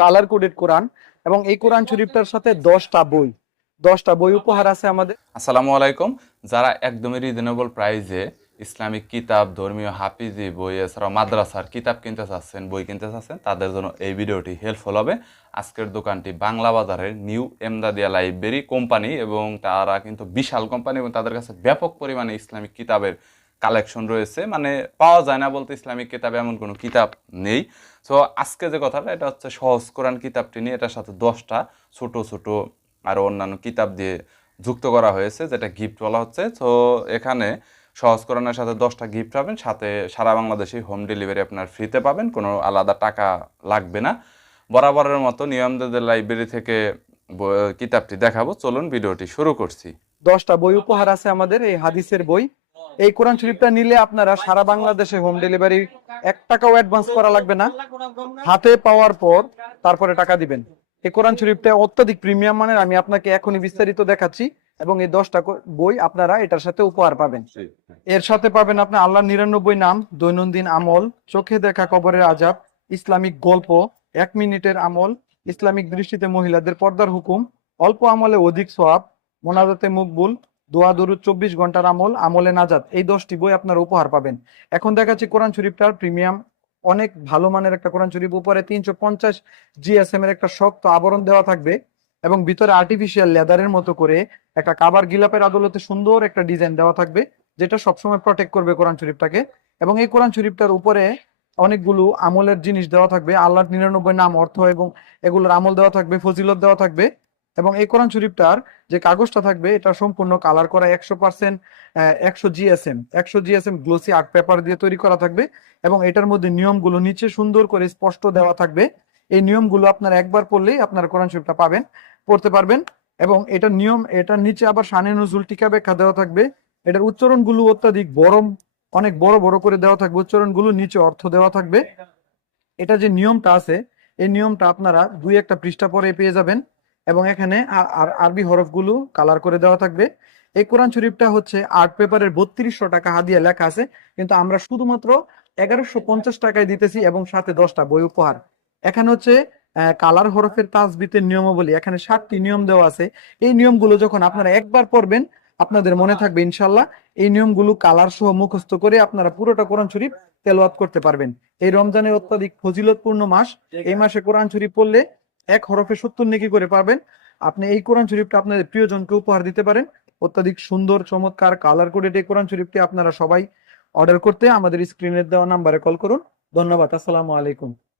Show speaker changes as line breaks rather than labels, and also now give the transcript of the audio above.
Colour coded কোরআন এবং এই কোরআন শরীফটার সাথে দশটা বই দশটা বই উপহার আছে আমাদের।
আসসালামু আলাইকুম। যারা একদমই রিজনেবল প্রাইসে ইসলামিক কিতাব, ধর্মীয় হাফিজি, বই এছাড়াও মাদ্রাসার কিতাব কিনতে চাচ্ছেন, বই কিনতে চাচ্ছেন, তাদের জন্য এই ভিডিওটি হেল্পফুল হবে। আজকের দোকানটি বাংলা বাজারের নিউ এমদাদিয়া লাইব্রেরি কোম্পানি এবং তারা কিন্তু বিশাল কোম্পানি এবং তাদের কাছে ব্যাপক পরিমাণে ইসলামিক কিতাবের কালেকশন রয়েছে মানে পাওয়া যায় না বলতে ইসলামিক কিতাবে এমন কোনো কিতাব নেই। সো আজকে যে কথাটা, এটা হচ্ছে সহজ কোরআন কিতাবটি নিয়ে, এটার সাথে দশটা ছোট ছোট আরও অন্যান্য কিতাব দিয়ে যুক্ত করা হয়েছে, যেটা গিফট বলা হচ্ছে। তো এখানে সহজ কোরআনের সাথে দশটা গিফট পাবেন, সাথে সারা বাংলাদেশে হোম ডেলিভারি আপনার ফ্রিতে পাবেন, কোনো আলাদা টাকা লাগবে না। বরাবরের মতো নিয়মদের লাইব্রেরি থেকে কিতাবটি দেখাবো। চলুন, ভিডিওটি শুরু করছি।
দশটা বই উপহার আছে আমাদের, এই হাদিসের বই। এই কোরআন শরীফটা নিলে আপনারা সারা বাংলাদেশে হোম ডেলিভারি এক টাকাও অ্যাডভান্স করা লাগবে না। হাতে পাওয়ার পর তারপরে টাকা দিবেন। এই কোরআন শরীফটা অত্যাধিক প্রিমিয়াম মানের আমি আপনাকে এখনই বিস্তারিত দেখাচ্ছি এবং এই দশটা বই আপনারা এটার সাথে উপহার পাবেন। এর সাথে পাবেন আপনার আল্লাহ নিরানব্বই নাম দৈনন্দিন আমল চোখে দেখা কবরের আজাব ইসলামিক গল্প এক মিনিটের আমল ইসলামিক দৃষ্টিতে মহিলাদের পর্দার হুকুম অল্প আমলে অধিক সোয়াব মোনাজাতে মুকবুল দোয়া, দরুদ, চব্বিশ ঘণ্টার আমল, আমলে নাজাত, এই দশটি বই আপনারা উপহার পাবেন। এখন দেখাচ্ছি কোরআন শরীফটার প্রিমিয়াম, অনেক ভালো মানের একটা কোরআন শরীফ, উপরে তিনশো পঞ্চাশ জিএসএম এর একটা শক্ত আবরণ দেওয়া থাকবে এবং ভিতরে আর্টিফিশিয়াল লেদারের মতো করে একটা কাবার গিলাপের আদলতে সুন্দর একটা ডিজাইন দেওয়া থাকবে, যেটা সবসময় প্রটেক্ট করবে কোরআন শরীফটাকে। এবং এই কোরআন শরীফটার উপরে অনেকগুলো আমলের জিনিস দেওয়া থাকবে, আল্লাহর নিরানব্বই নাম অর্থ এবং এগুলোর আমল দেওয়া থাকবে, ফজিলত দেওয়া থাকবে। এবং এই কোরআন শরীফটার যে কাগজটা থাকবে, এটা সম্পূর্ণ কালার করা একশো পার্সেন্ট একশো জিএসএম একশো জিএসএম গ্লোসি আর্ট পেপার দিয়ে তৈরি করা থাকবে এবং এটার মধ্যে নিয়মগুলো নিচে সুন্দর করে স্পষ্ট দেওয়া থাকবে। এই নিয়মগুলো আপনার একবার পড়লেই আপনার কোরআন শরীফটা পাবেন, পড়তে পারবেন এবং এটার নিয়ম এটার নিচে আবার সানে নজুল টিকা ব্যাখ্যা দেওয়া থাকবে। এটার উচ্চারণগুলো অত্যাধিক বড় অনেক বড় বড় করে দেওয়া থাকবে, উচ্চারণগুলো নিচে অর্থ দেওয়া থাকবে। এটা যে নিয়মটা আছে, এই নিয়মটা আপনারা দুই একটা পৃষ্ঠা পরে পেয়ে যাবেন। এবং এখানে আরবি হরফগুলো কালার করে দেওয়া থাকবে। এই কোরআন শরীফটা হচ্ছে আর্ট পেপারের বত্রিশশো টাকা হাদিয়া লেখা আছে, কিন্তু আমরা শুধুমাত্র এগারোশো পঞ্চাশ টাকায় দিতেছি এবং সাথে দশটা বই উপহার। এখানে হচ্ছে কালার হরফের তাজবিতের নিয়মাবলী। এখানে সাতটি নিয়ম দেওয়া আছে। এই নিয়মগুলো যখন আপনারা একবার পড়বেন, আপনাদের মনে থাকবে ইনশাল্লাহ এই নিয়মগুলো কালার সহ মুখস্থ করে আপনারা পুরোটা কোরআন শরীফ তেলাওয়াত করতে পারবেন। এই রমজানের অত্যাধিক ফজিলতপূর্ণ মাস, এই মাসে কোরআন শরীফ পড়লে এক হরফে সত্তর নেকি করে পাবেন। আপনি এই কোরআন শরীফটা আপনাদের প্রিয়জনকে উপহার দিতে পারেন। অত্যাধিক সুন্দর, চমৎকার কালার কোডেড এই কোরআন শরীফটি আপনারা সবাই অর্ডার করতে আমাদের স্ক্রিনের দেওয়া নাম্বারে কল করুন। ধন্যবাদ, আসসালামু আলাইকুম।